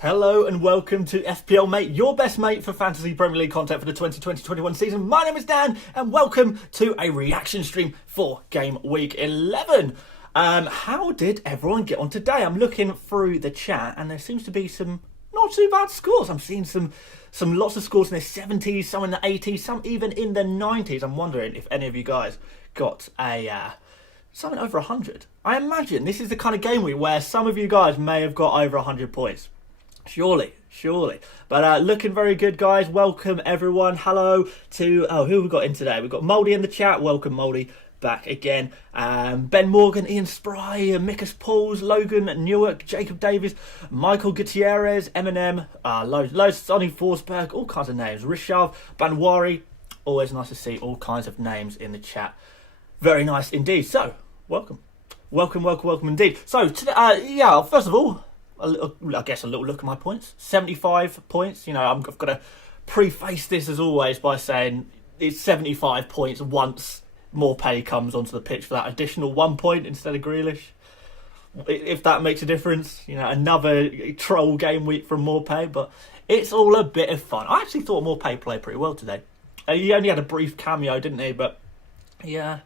Hello and welcome to FPL Mate, your best mate for Fantasy Premier League content for the 2020-21 season. My name is Dan and welcome to a reaction stream for Game Week 11. How did everyone get on today? I'm looking through the chat and there seems to be some not too bad scores. I'm seeing some lots of scores in the 70s, some in the 80s, some even in the 90s. I'm wondering if any of you guys got a something over 100. I imagine this is the kind of game week where some of you guys may have got over 100 points. Surely. But looking very good, guys. Welcome, everyone. Hello to... who have we got in today? We've got Mouldy in the chat. Welcome, Mouldy, back again. Ben Morgan, Ian Spry, Mikas Pauls, Logan Newark, Jacob Davies, Michael Gutierrez, Eminem, loads, Sonny Forsberg, all kinds of names. Rishav, Banwari. Always nice to see all kinds of names in the chat. Very nice indeed. So, welcome indeed. So, today, first of all... a little look at my points. 75 points. You know, I've got to preface this as always by saying it's 75 points once Morpay comes onto the pitch for that additional 1 point instead of Grealish. If that makes a difference, you know, another troll game week from Morpay, but it's all a bit of fun. I actually thought Morpay played pretty well today. He only had a brief cameo, didn't he? But yeah,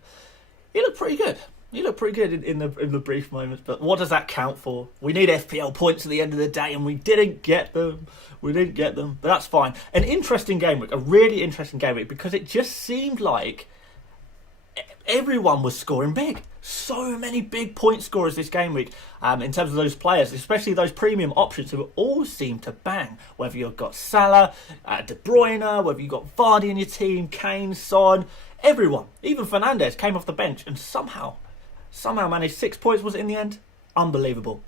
he looked pretty good. You look pretty good in the brief moments, but what does that count for? We need FPL points at the end of the day, and we didn't get them. But that's fine. An interesting game week, a really interesting game week, because it just seemed like everyone was scoring big. So many big point scorers this game week in terms of those players, especially those premium options who all seem to bang. Whether you've got Salah, De Bruyne, whether you've got Vardy in your team, Kane, Son, everyone. Even Fernandes came off the bench and somehow managed 6 points, was it, in the end? Unbelievable.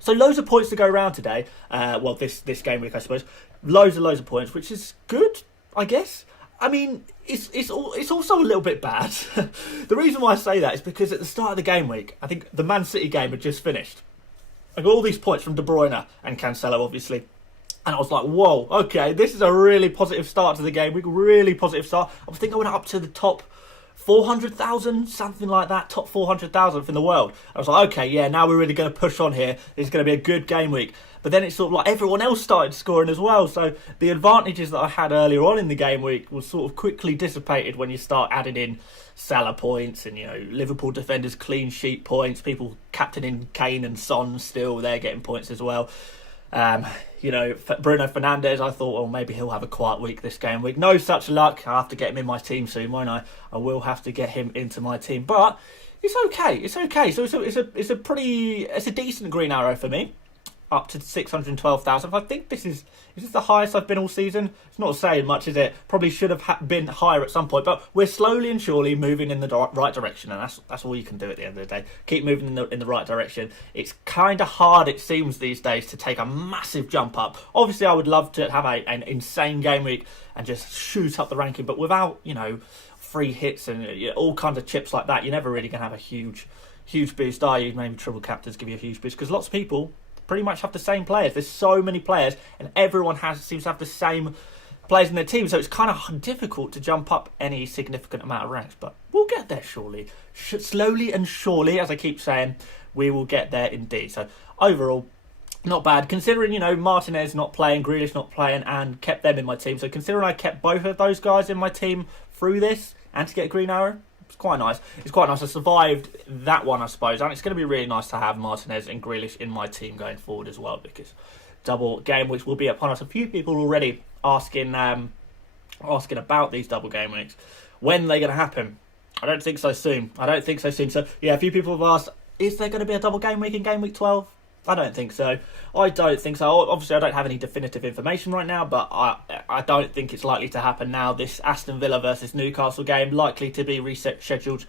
So loads of points to go around today. This game week, I suppose. Loads of points, which is good, I guess. I mean, it's also a little bit bad. The reason why I say that is because at the start of the game week, I think the Man City game had just finished. I got all these points from De Bruyne and Cancelo, obviously. And I was like, whoa, okay, this is a really positive start to the game week. Really positive start. I think I went up to the top 400,000, something like that, top 400,000 in the world. I was like, okay, yeah, now we're really going to push on here. It's going to be a good game week. But then it's sort of like everyone else started scoring as well. So the advantages that I had earlier on in the game week was sort of quickly dissipated when you start adding in Salah points and, you know, Liverpool defenders clean sheet points, people captaining Kane and Son still, they're getting points as well. You know, Bruno Fernandes, I thought, well, maybe he'll have a quiet week this game week. No such luck. I'll have to get him in my team soon, won't I? I will have to get him into my team. But it's okay. So it's a decent green arrow for me. Up to 612,000. I think this is the highest I've been all season. It's not saying much, is it? Probably should have been higher at some point, but we're slowly and surely moving in the right direction, and that's all you can do at the end of the day. Keep moving in the right direction. It's kind of hard, it seems, these days to take a massive jump up. Obviously, I would love to have an insane game week and just shoot up the ranking, but without, you know, free hits and all kinds of chips like that, you're never really going to have a huge boost, are you? Maybe triple captains give you a huge boost, because lots of people pretty much have the same players. There's so many players and everyone seems to have the same players in their team, so it's kind of difficult to jump up any significant amount of ranks, but we'll get there surely. Slowly and surely, as I keep saying, we will get there indeed. So overall, not bad, considering, you know, Martinez not playing, Grealish not playing, and kept them in my team. So considering I kept both of those guys in my team through this and to get a green arrow, it's quite nice. I survived that one, I suppose, and it's going to be really nice to have Martinez and Grealish in my team going forward as well, because double game weeks will be upon us. A few people already asking about these double game weeks. When are they going to happen? I don't think so soon. So yeah, a few people have asked, is there going to be a double game week in game week 12? I don't think so. Obviously, I don't have any definitive information right now, but I don't think it's likely to happen now. This Aston Villa versus Newcastle game likely to be rescheduled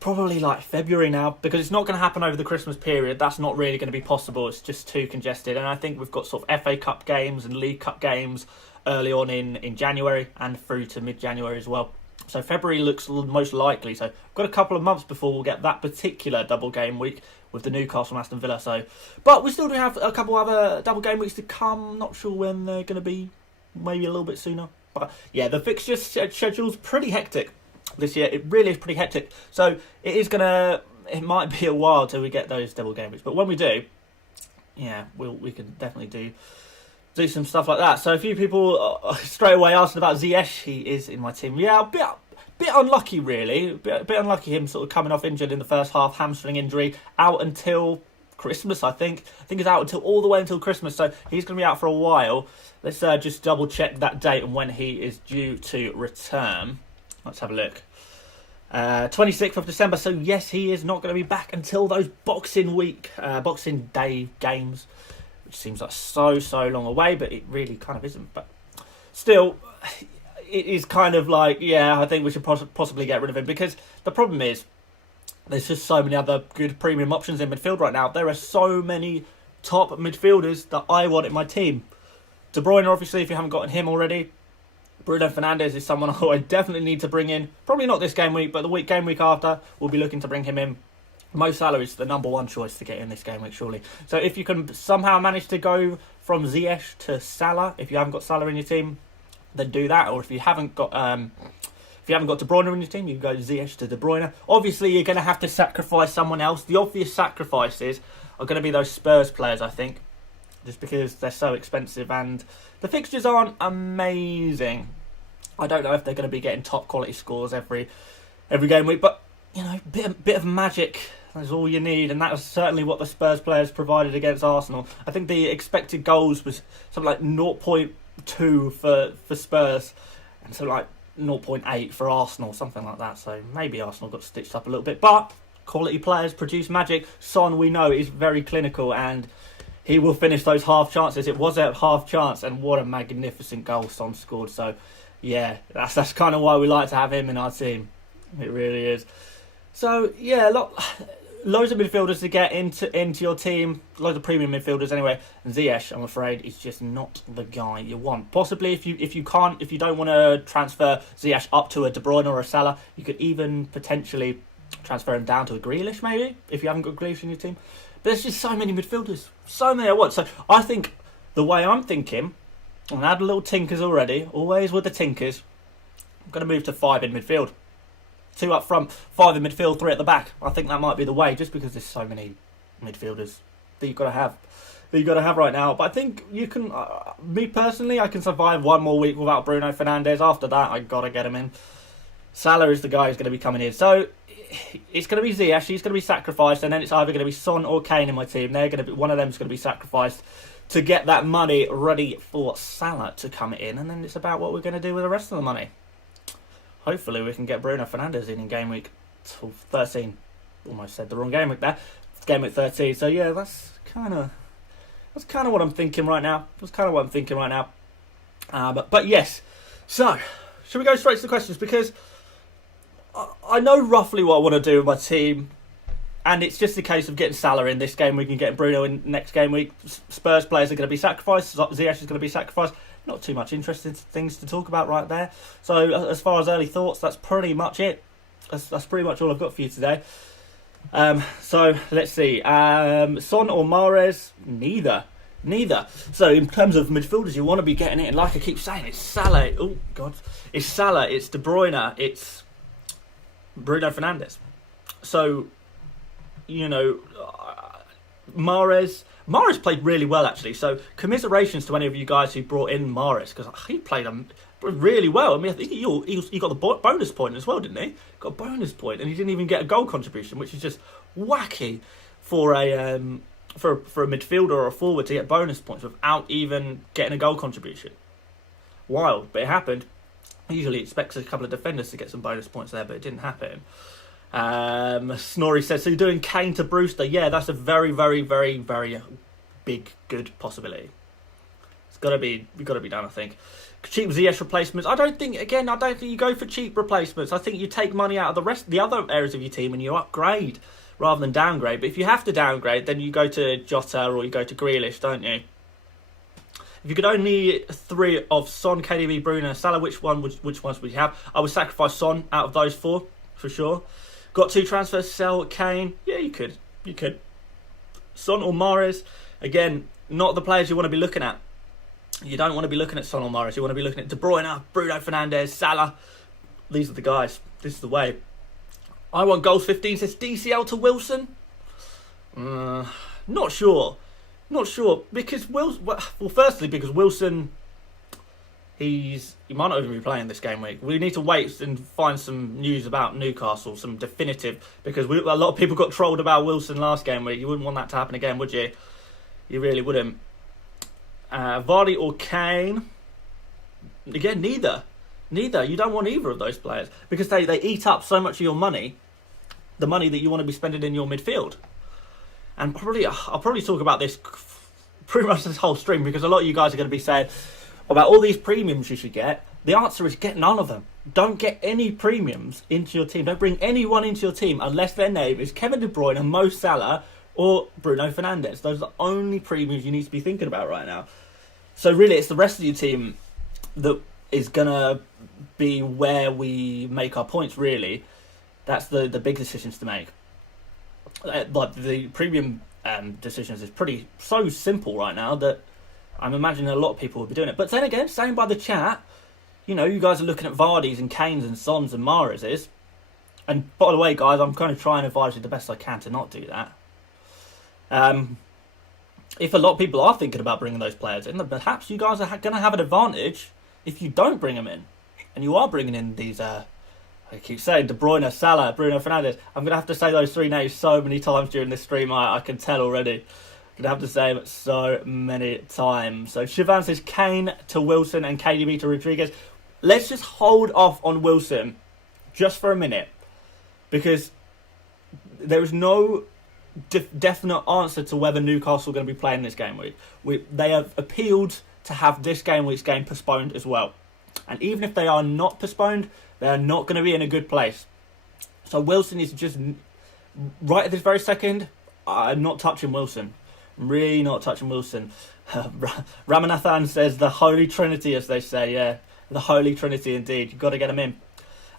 probably like February now, because it's not going to happen over the Christmas period. That's not really going to be possible. It's just too congested. And I think we've got sort of FA Cup games and League Cup games early on in January and through to mid-January as well. So February looks most likely. So we've got a couple of months before we'll get that particular double game week with the Newcastle and Aston Villa. But we still do have a couple other double game weeks to come. Not sure when they're going to be. Maybe a little bit sooner. But yeah, the fixture schedule's pretty hectic this year. It really is pretty hectic. So it might be a while till we get those double game weeks. But when we do, yeah, we can definitely do some stuff like that. So a few people straight away asked about Ziyech. He is in my team. Yeah, a bit unlucky really. A bit unlucky him sort of coming off injured in the first half, hamstring injury, out until Christmas, I think. I think he's out all the way until Christmas, so he's going to be out for a while. Let's just double check that date and when he is due to return. Let's have a look. 26th of December, so yes, he is not going to be back until those Boxing Day games, which seems like so long away, but it really kind of isn't. But still, it is kind of like, yeah, I think we should possibly get rid of him, because the problem is there's just so many other good premium options in midfield right now. There are so many top midfielders that I want in my team. De Bruyne, obviously, if you haven't gotten him already. Bruno Fernandes is someone who I definitely need to bring in. Probably not this game week, but the game week after, we'll be looking to bring him in. Mo Salah is the number one choice to get in this game week, surely. So if you can somehow manage to go from Ziyech to Salah, if you haven't got Salah in your team, then do that. Or if you haven't got De Bruyne in your team, you can go Ziyech to De Bruyne. Obviously, you're going to have to sacrifice someone else. The obvious sacrifices are going to be those Spurs players, I think, just because they're so expensive and the fixtures aren't amazing. I don't know if they're going to be getting top quality scores every game week, but you know, bit of magic is all you need, and that was certainly what the Spurs players provided against Arsenal. I think the expected goals was something like 0.2 for Spurs, and so like 0.8 for Arsenal, something like that. So maybe Arsenal got stitched up a little bit, but quality players produce magic. Son, we know, is very clinical, and he will finish those half chances. It was a half chance, and what a magnificent goal Son scored. So yeah, that's kind of why we like to have him in our team. It really is. So yeah, loads of midfielders to get into your team, loads of premium midfielders anyway. And Ziyech, I'm afraid, is just not the guy you want. Possibly if you don't want to transfer Ziyech up to a De Bruyne or a Salah, you could even potentially transfer him down to a Grealish maybe, if you haven't got Grealish in your team. But there's just so many midfielders, so many I want. So I think the way I'm thinking, and I had a little tinkers already, always with the tinkers, I'm going to move to 5 in midfield. 2 up front, 5 in midfield, 3 at the back. I think that might be the way, just because there's so many midfielders that you've got to have right now. But I think you can, me personally, I can survive one more week without Bruno Fernandes. After that, I got to get him in. Salah is the guy who's going to be coming in. So it's going to be Ziyech. He's going to be sacrificed, and then it's either going to be Son or Kane in my team. One of them is going to be sacrificed to get that money ready for Salah to come in, and then it's about what we're going to do with the rest of the money. Hopefully we can get Bruno Fernandes in game week 13. Almost said the wrong game week there. It's game week 13. So yeah, that's kind of what I'm thinking right now. But yes. So should we go straight to the questions, because I know roughly what I want to do with my team, and it's just a case of getting Salah in this game week and getting Bruno in next game week. Spurs players are going to be sacrificed. Ziyech is going to be sacrificed. Not too much interesting things to talk about right there. So as far as early thoughts, that's pretty much it. That's pretty much all I've got for you today. So let's see. Son or Mahrez? Neither. So in terms of midfielders, you want to be getting it. And like I keep saying, it's Salah. Oh, God. It's Salah, it's De Bruyne, it's Bruno Fernandes. So, you know, Mahrez played really well, actually. So commiserations to any of you guys who brought in Mahrez, because he played really well. I mean, I think he got the bonus point as well, didn't he? Got a bonus point, and he didn't even get a goal contribution, which is just wacky for a midfielder or a forward to get bonus points without even getting a goal contribution. Wild, but it happened. Usually expects a couple of defenders to get some bonus points there, but it didn't happen. Snorri says, so you're doing Kane to Brewster? Yeah, that's a very, very, very, very big, good possibility. We've got to be done, I think. Cheap Ziyech replacements. I don't think you go for cheap replacements. I think you take money out of the other areas of your team and you upgrade rather than downgrade. But if you have to downgrade, then you go to Jota or you go to Grealish, don't you? If you could only 3 of Son, KDB, Bruno, Salah, which ones would you have? I would sacrifice Son out of those 4, for sure. Got 2 transfers, sell Kane. Yeah, you could. Son or Mahrez. Again, not the players you want to be looking at. You don't want to be looking at Son or Mahrez. You want to be looking at De Bruyne, Bruno Fernandes, Salah. These are the guys. This is the way. I want goals 15, says DCL to Wilson. Not sure. Not sure, because firstly, because Wilson, he might not even be playing this game week. We need to wait and find some news about Newcastle, some definitive, because a lot of people got trolled about Wilson last game week. You wouldn't want that to happen again, would you? You really wouldn't. Vardy or Kane? Again, neither. You don't want either of those players, because they eat up so much of your money, the money that you want to be spending in your midfield. And I'll probably talk about this pretty much this whole stream, because a lot of you guys are going to be saying about all these premiums you should get. The answer is get none of them. Don't get any premiums into your team. Don't bring anyone into your team unless their name is Kevin De Bruyne, Mo Salah, or Bruno Fernandes. Those are the only premiums you need to be thinking about right now. So really, it's the rest of your team that is going to be where we make our points, really. That's the big decisions to make. Like the premium decisions is so simple right now that I'm imagining a lot of people will be doing it. But then again, saying by the chat, you guys are looking at Vardy's and Kane's and Son's and Mahrez's. And by the way, guys, I'm kind of trying to advise you the best I can to not do that. If a lot of people are thinking about bringing those players in, then perhaps you guys are going to have an advantage if you don't bring them in. And you are bringing in these... I keep saying De Bruyne, Salah, Bruno Fernandes. I'm going to have to say those three names so many times during this stream. I can tell already. I'm going to have to say them so many times. So Shivan says Kane to Wilson and KDB to Rodriguez. Let's just hold off on Wilson just for a minute, because there is no definite answer to whether Newcastle are going to be playing this game week. They have appealed to have this game week's game postponed as well. And even if they are not postponed, they are not going to be in a good place. So Wilson is just... Right at this very second, I'm not touching Wilson. I'm really not touching Wilson. Ramanathan says the Holy Trinity, as they say. Yeah, the Holy Trinity indeed. You've got to get him in.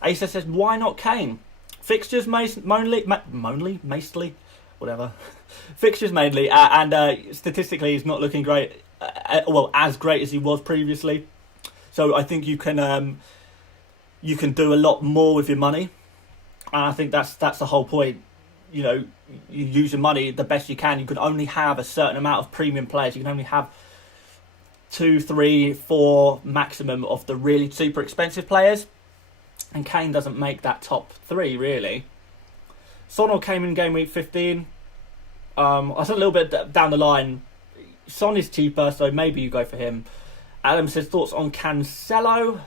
Asa says, why not Kane? Fixtures mainly... Whatever. Fixtures mainly. And statistically, he's not looking great. As great as he was previously. So I think you can do a lot more with your money, and I think that's the whole point. You use your money the best you can. You can only have a certain amount of premium players. You can only have 2, 3, 4 maximum of the really super expensive players, and Kane doesn't make that top 3 really. Son or Kane in game week 15. I said a little bit down the line. Son is cheaper, so maybe you go for him. Adam says thoughts on Cancelo.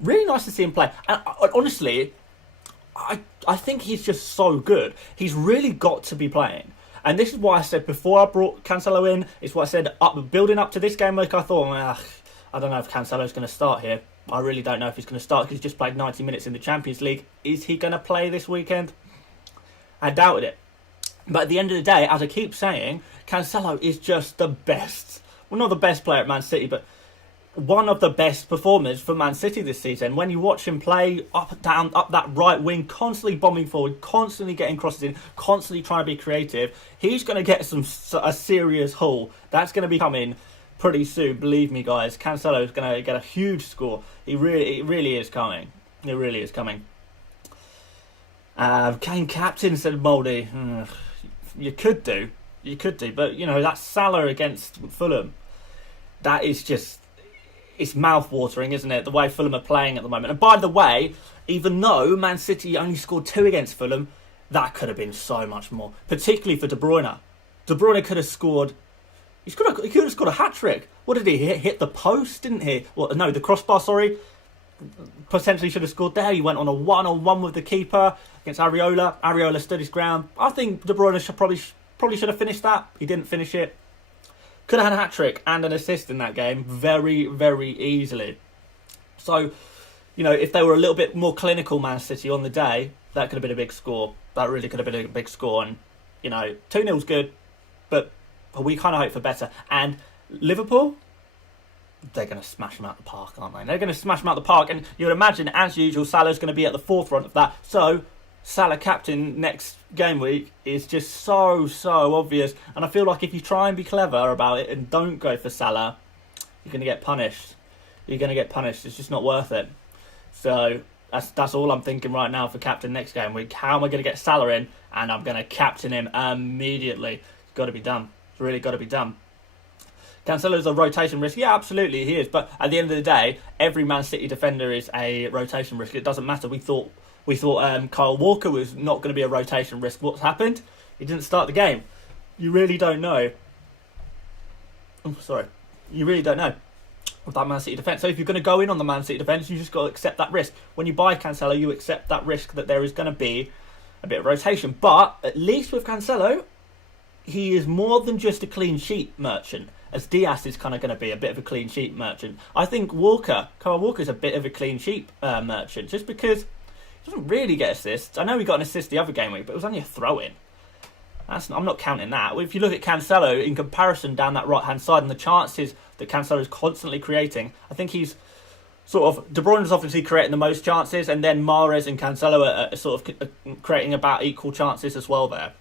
Really nice to see him play. And honestly, I think he's just so good. He's really got to be playing. And this is why I said before I brought Cancelo in, it's what I said building up to this game week. I thought, I don't know if Cancelo's going to start here. I really don't know if he's going to start, because he's just played 90 minutes in the Champions League. Is he going to play this weekend? I doubted it. But at the end of the day, as I keep saying, Cancelo is just the best. Well, not the best player at Man City, but one of the best performers for Man City this season. When you watch him play up that right wing, constantly bombing forward, constantly getting crosses in, constantly trying to be creative, he's going to get a serious haul. That's going to be coming pretty soon. Believe me, guys. Cancelo is going to get a huge score. It really is coming. It really is coming. Kane captain, said Mouldy. You could do, but that's Salah against Fulham. That is just, it's mouth-watering, isn't it? The way Fulham are playing at the moment. And by the way, even though Man City only scored 2 against Fulham, that could have been so much more, particularly for De Bruyne. De Bruyne could have scored. He could have scored a hat-trick. What did he hit? Hit the post, didn't he? Well, no, the crossbar. Sorry. Potentially should have scored there. He went on a 1-on-1 with the keeper against Areola. Areola stood his ground. I think De Bruyne probably should have finished that. He didn't finish it. Could have had a hat-trick and an assist in that game very, very easily. So, if they were a little bit more clinical, Man City, on the day, that could have been a big score. That really could have been a big score. And, 2-0's good, but we kind of hope for better. And Liverpool, they're going to smash them out the park, aren't they? They're going to smash them out the park. And you would imagine, as usual, Salah's going to be at the forefront of that. So, Salah captain next game week is just so obvious. And I feel like if you try and be clever about it and don't go for Salah, you're going to get punished. It's just not worth it. So that's all I'm thinking right now for captain next game week. How am I going to get Salah in? And I'm going to captain him immediately. It's got to be done. really got to be done. Cancelo's a rotation risk. Yeah, absolutely he is. But at the end of the day, every Man City defender is a rotation risk. It doesn't matter. We thought Kyle Walker was not going to be a rotation risk. What's happened? He didn't start the game. You really don't know. You really don't know with that Man City defence. So if you're going to go in on the Man City defence, you just got to accept that risk. When you buy Cancelo, you accept that risk that there is going to be a bit of rotation. But at least with Cancelo, he is more than just a clean sheet merchant, as Diaz is kind of going to be a bit of a clean sheet merchant. I think Kyle Walker is a bit of a clean sheet merchant, just because he doesn't really get assists. I know he got an assist the other game week, but it was only a throw-in. I'm not counting that. If you look at Cancelo in comparison down that right-hand side and the chances that Cancelo is constantly creating, I think he's sort of... De Bruyne is obviously creating the most chances, and then Mahrez and Cancelo are sort of creating about equal chances as well there.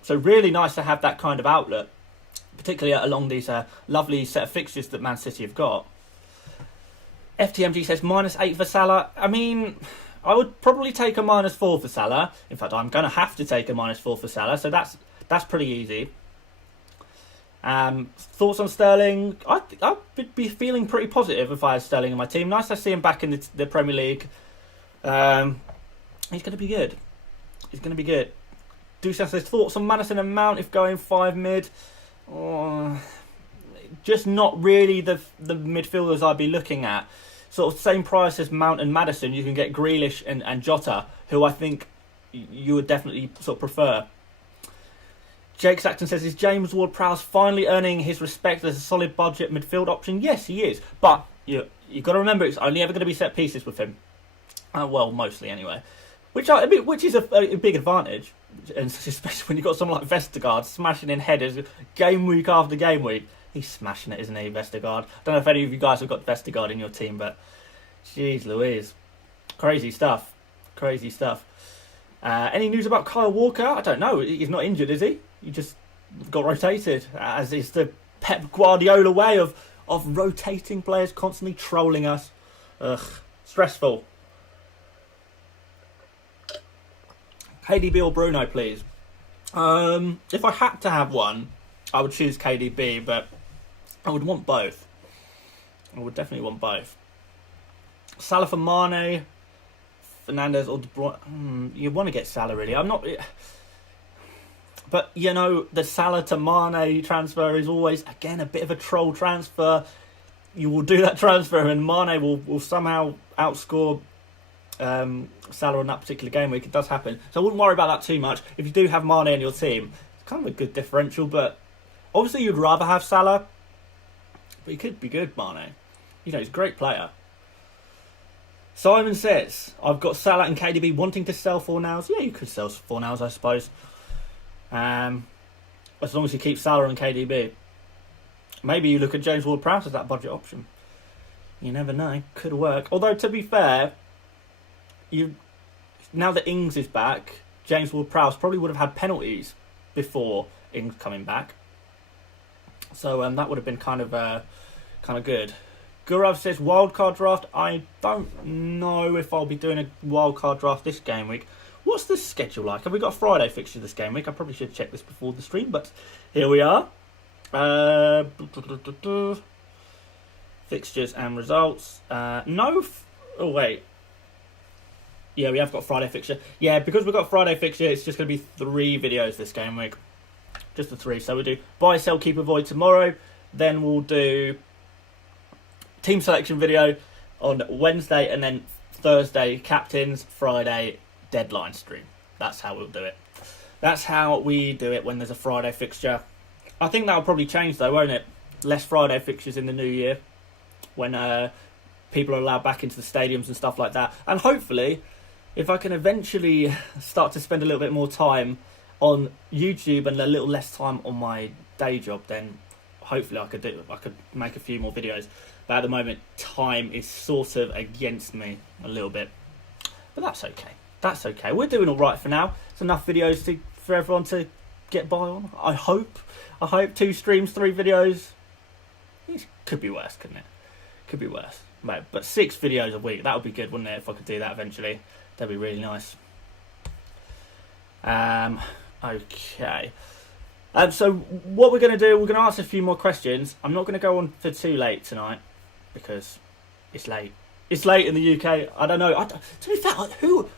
So really nice to have that kind of outlet, particularly along these lovely set of fixtures that Man City have got. FTMG says -8 for Salah. I mean, I would probably take a -4 for Salah. In fact, I'm going to have to take a -4 for Salah, so that's pretty easy. Thoughts on Sterling? I'd be feeling pretty positive if I had Sterling in my team. Nice to see him back in the Premier League. He's going to be good. Dusan says, thoughts on Maddison and Mount if going 5 mid? Just not really the midfielders I'd be looking at. Sort of same price as Mount and Maddison, you can get Grealish and Jota, who I think you would definitely sort of prefer. Jake Saxton says, is James Ward-Prowse finally earning his respect as a solid budget midfield option? Yes, he is. But you've got to remember, it's only ever going to be set pieces with him. Well, mostly anyway. Which is a big advantage. And especially when you've got someone like Vestergaard smashing in headers game week after game week. He's smashing it, isn't he, Vestergaard? I don't know if any of you guys have got Vestergaard in your team, but jeez Louise. Crazy stuff. Any news about Kyle Walker? I don't know. He's not injured, is he? He just got rotated, as is the Pep Guardiola way of rotating players, constantly trolling us. Ugh, stressful. KDB or Bruno, please. If I had to have one, I would choose KDB, but I would want both. I would definitely want both. Salah for Mane, Fernandes or De Bruyne. You want to get Salah, really. I'm not... But, you know, the Salah to Mane transfer is always, again, a bit of a troll transfer. You will do that transfer and Mane will somehow outscore Salah on that particular game week. It does happen. So I wouldn't worry about that too much. If you do have Mane in your team, it's kind of a good differential, but obviously you'd rather have Salah, but he could be good, Mane. You know, he's a great player. Simon says, I've got Salah and KDB wanting to sell Fornals. Yeah, you could sell Fornals, I suppose. As long as you keep Salah and KDB. Maybe you look at James Ward-Prowse as that budget option. You never know. Could work. Although, to be fair, now that Ings is back, James Ward-Prowse probably would have had penalties before Ings coming back. So that would have been kind of good. Gurav says, wildcard draft. I don't know if I'll be doing a wildcard draft this game week. What's the schedule like? Have we got a Friday fixture this game week? I probably should check this before the stream, but here we are. Fixtures and results. Oh, wait. Yeah, we have got Friday fixture. Yeah, because we've got Friday fixture, it's just going to be 3 videos this game week. Just the 3. So we'll do buy, sell, keep, avoid tomorrow. Then we'll do team selection video on Wednesday, and then Thursday, captains, Friday, deadline stream. That's how we'll do it. That's how we do it when there's a Friday fixture. I think that'll probably change though, won't it? Less Friday fixtures in the new year when people are allowed back into the stadiums and stuff like that. And hopefully, if I can eventually start to spend a little bit more time on YouTube and a little less time on my day job, then hopefully I could make a few more videos. But at the moment, time is sort of against me a little bit. But that's okay. That's okay. We're doing all right for now. It's enough videos for everyone to get by on. I hope 2 streams, 3 videos. It could be worse, couldn't it? Could be worse. But 6 videos a week, that would be good, wouldn't it? If I could do that eventually, that'd be really nice. Okay. So what we're going to do, we're going to answer a few more questions. I'm not going to go on for too late tonight because it's late. It's late in the UK. I don't know. To be fair, who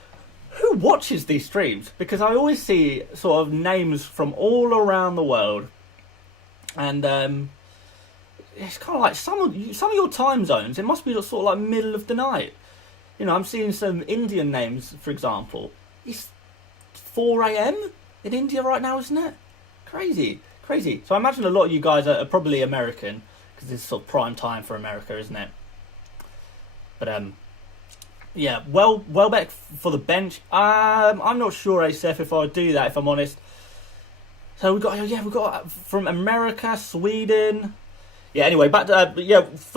watches these streams? Because I always see sort of names from all around the world, and it's kind of like some of your time zones. It must be sort of like middle of the night. You know, I'm seeing some Indian names, for example. It's 4 a.m. in India right now, isn't it? Crazy. So I imagine a lot of you guys are probably American, because it's sort of prime time for America, isn't it? But yeah, Welbeck for the bench. I'm not sure, ASF, if I would do that, if I'm honest. So we've got from America, Sweden. Yeah, anyway, back to,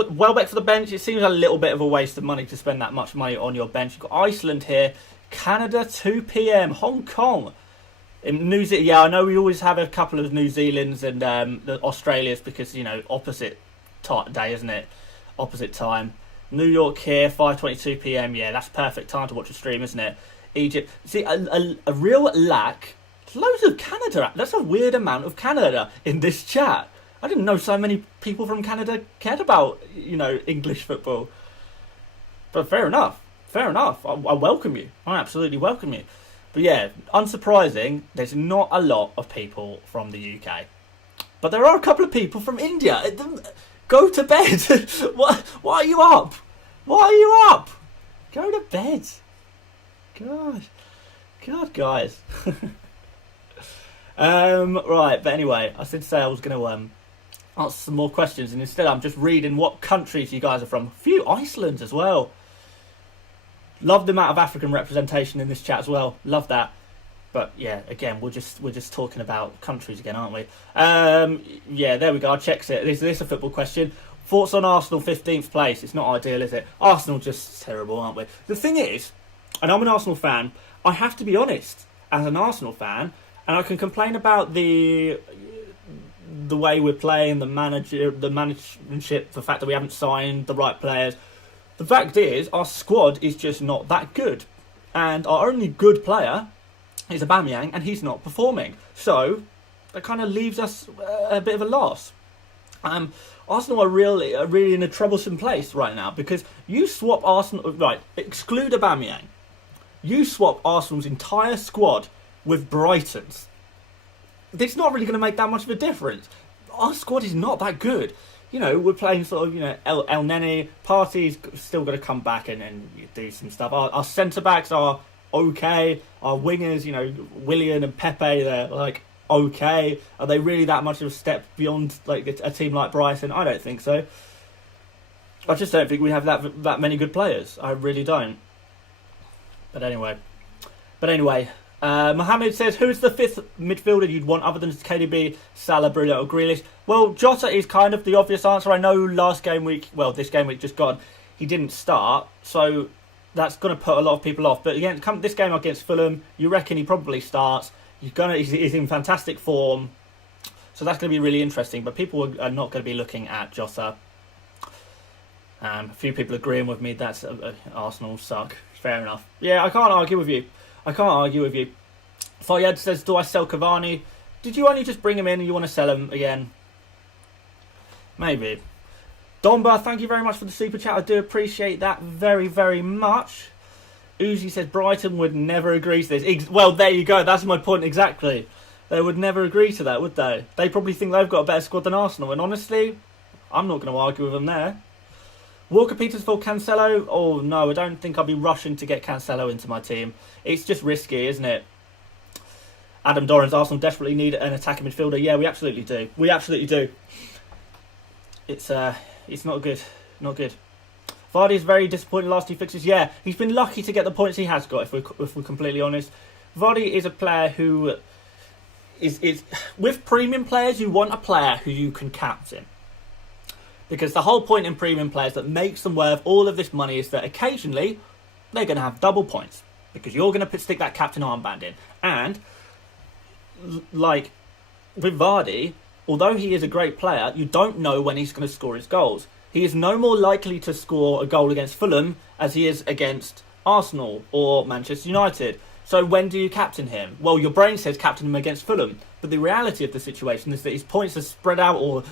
Welbeck for the bench. It seems a little bit of a waste of money to spend that much money on your bench. You've got Iceland here, Canada 2 p.m, Hong Kong. In New Zealand, yeah, I know we always have a couple of New Zealands and the Australias because, you know, opposite day, isn't it? Opposite time. New York here, 5:22 p.m. Yeah, that's perfect time to watch a stream, isn't it? Egypt. See, a real lack. Loads of Canada. That's a weird amount of Canada in this chat. I didn't know so many people from Canada cared about, you know, English football. But fair enough. I welcome you. I absolutely welcome you. But yeah, unsurprising, there's not a lot of people from the UK. But there are a couple of people from India. Go to bed. Why are you up? Go to bed. God, guys. Right, but anyway, I did say I was going to answer some more questions, and instead I'm just reading what countries you guys are from. A few Icelands as well. Love the amount of African representation in this chat as well. Love that. But yeah, again, we're just talking about countries again, aren't we? Yeah, there we go. I checked it. This is a football question. Thoughts on Arsenal 15th place? It's not ideal, is it? Arsenal just terrible, aren't we? The thing is, and I'm an Arsenal fan, I have to be honest as an Arsenal fan, and I can complain about the way we're playing, the managementship, the fact that we haven't signed the right players. The fact is, our squad is just not that good. And our only good player is Aubameyang, and he's not performing. So, that kind of leaves us a bit of a loss. Arsenal are really in a troublesome place right now, because you swap Arsenal... Right, exclude Aubameyang. You swap Arsenal's entire squad with Brighton's. It's not really going to make that much of a difference. Our squad is not that good. You know, we're playing sort of, you know, El Neni. Partey's still got to come back and do some stuff. Our centre-backs are okay. Our wingers, you know, Willian and Pepe, they're, like, okay. Are they really that much of a step beyond, like, a team like Brighton? I don't think so. I just don't think we have that many good players. I really don't. But anyway, Mohammed says, who's the fifth midfielder you'd want other than KDB, Salah, Bruno or Grealish? Well, Jota is kind of the obvious answer. I know this game week just gone, he didn't start, so that's going to put a lot of people off. But again, this game against Fulham, you reckon he probably starts. He's in fantastic form, so that's going to be really interesting. But people are not going to be looking at Jota. A few people agreeing with me that Arsenal suck. Fair enough. Yeah, I can't argue with you. Fayyad says, do I sell Cavani? Did you only just bring him in and you want to sell him again? Maybe. Domba, thank you very much for the super chat. I do appreciate that very, very much. Uzi says, Brighton would never agree to this. Well, there you go. That's my point exactly. They would never agree to that, would they? They probably think they've got a better squad than Arsenal. And honestly, I'm not going to argue with them there. Walker Peters for Cancelo? Oh, no, I don't think I'll be rushing to get Cancelo into my team. It's just risky, isn't it? Adam Dorrans, Arsenal desperately need an attacking midfielder. Yeah, we absolutely do. It's not good. Vardy is very disappointing last two fixtures. Yeah, he's been lucky to get the points he has got, if we're completely honest. Vardy is a player who is with premium players, you want a player who you can captain. Because the whole point in premium players that makes them worth all of this money is that occasionally they're going to have double points. Because you're going to stick that captain armband in. And, like, with Vardy, although he is a great player, you don't know when he's going to score his goals. He is no more likely to score a goal against Fulham as he is against Arsenal or Manchester United. So when do you captain him? Well, your brain says captain him against Fulham, but the reality of the situation is that his points are spread out or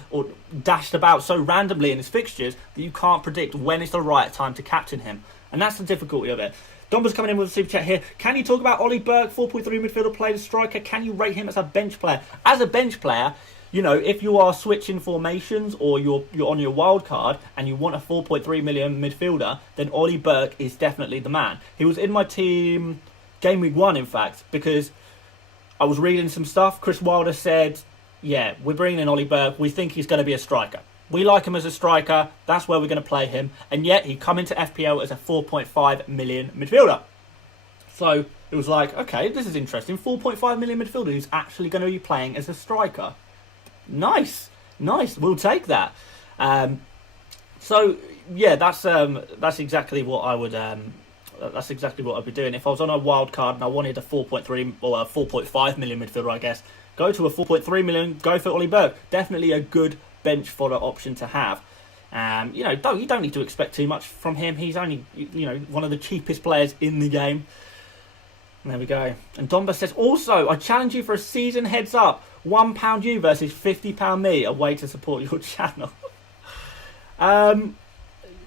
dashed about so randomly in his fixtures that you can't predict when is the right time to captain him. And that's the difficulty of it. Domba's coming in with a super chat here. Can you talk about Ollie Burke, 4.3 midfielder, player, striker? Can you rate him as a bench player? As a bench player, you know, if you are switching formations or you're on your wild card and you want a 4.3 million midfielder, then Ollie Burke is definitely the man. He was in my team game week 1, in fact, because I was reading some stuff. Chris Wilder said, yeah, we're bringing in Ollie Burke. We think he's going to be a striker. We like him as a striker. That's where we're going to play him. And yet he come into FPL as a 4.5 million midfielder. So it was like, okay, this is interesting. 4.5 million midfielder who's actually going to be playing as a striker. Nice. We'll take that. So yeah, that's exactly what I would. That's exactly what I'd be doing if I was on a wild card and I wanted a 4.3 or a 4.5 million midfielder. I guess go to a 4.3 million. Go for Ollie Burke. Definitely a good bench fodder option to have. You don't need to expect too much from him. He's only one of the cheapest players in the game. And there we go. And Domba says, also, I challenge you for a season heads up. £1 you versus £50 me. A way to support your channel.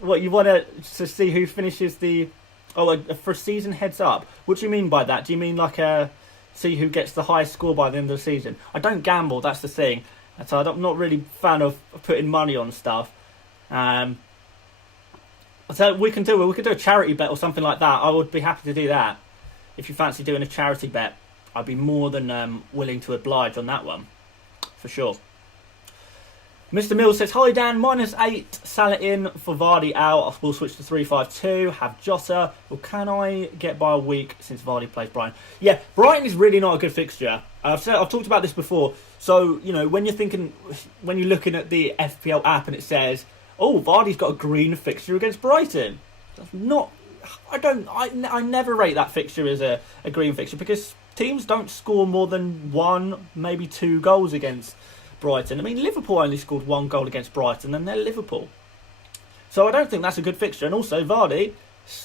What, you want to see who finishes the... Oh, for a season heads up. What do you mean by that? Do you mean like see who gets the highest score by the end of the season? I don't gamble, that's the thing. So I'm not really a fan of putting money on stuff. So we can do a charity bet or something like that. I would be happy to do that. If you fancy doing a charity bet, I'd be more than willing to oblige on that one, for sure. Mr. Mills says, hi Dan, -8, Salah in for Vardy out. We'll switch to 3-5-2, have Jota. Well, can I get by a week since Vardy plays Brighton? Yeah, Brighton is really not a good fixture. I've talked about this before. So, when you're looking at the FPL app and it says, oh, Vardy's got a green fixture against Brighton. That's not... I never rate that fixture as a green fixture because teams don't score more than 1, maybe 2 goals against Brighton. I mean, Liverpool only scored 1 goal against Brighton and they're Liverpool. So I don't think that's a good fixture. And also Vardy,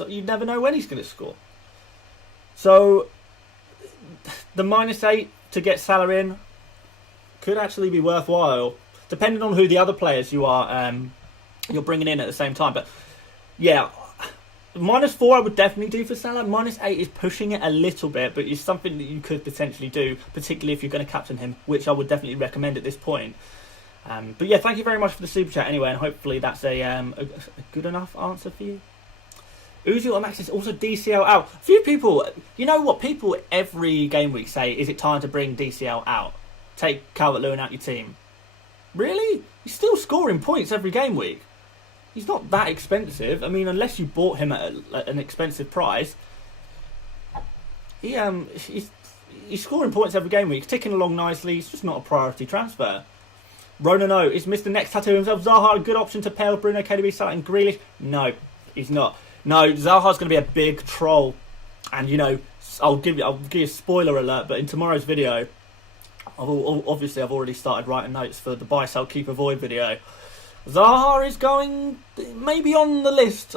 you never know when he's going to score. So the -8 to get Salah in could actually be worthwhile, depending on who the other players you're bringing in at the same time. But yeah, -4 I would definitely do for Salah. -8 is pushing it a little bit, but it's something that you could potentially do, particularly if you're going to captain him, which I would definitely recommend at this point. But yeah, thank you very much for the super chat anyway, and hopefully that's a good enough answer for you. Uzi or Max is also DCL out. A few people, you know what, people every game week say, is it time to bring DCL out? Take Calvert-Lewin out your team. Really? He's still scoring points every game week. He's not that expensive. I mean, unless you bought him at an expensive price, he's scoring points every game week. He's ticking along nicely. He's just not a priority transfer. Ronan O, is Mr. Next Tattoo himself Zaha a good option to pair with Bruno, KDB, Salah and Grealish? No, he's not. No, Zaha's going to be a big troll. And, I'll give you a spoiler alert, but in tomorrow's video, I've already started writing notes for the buy, sell, keep, avoid video. Zaha is going maybe on the list.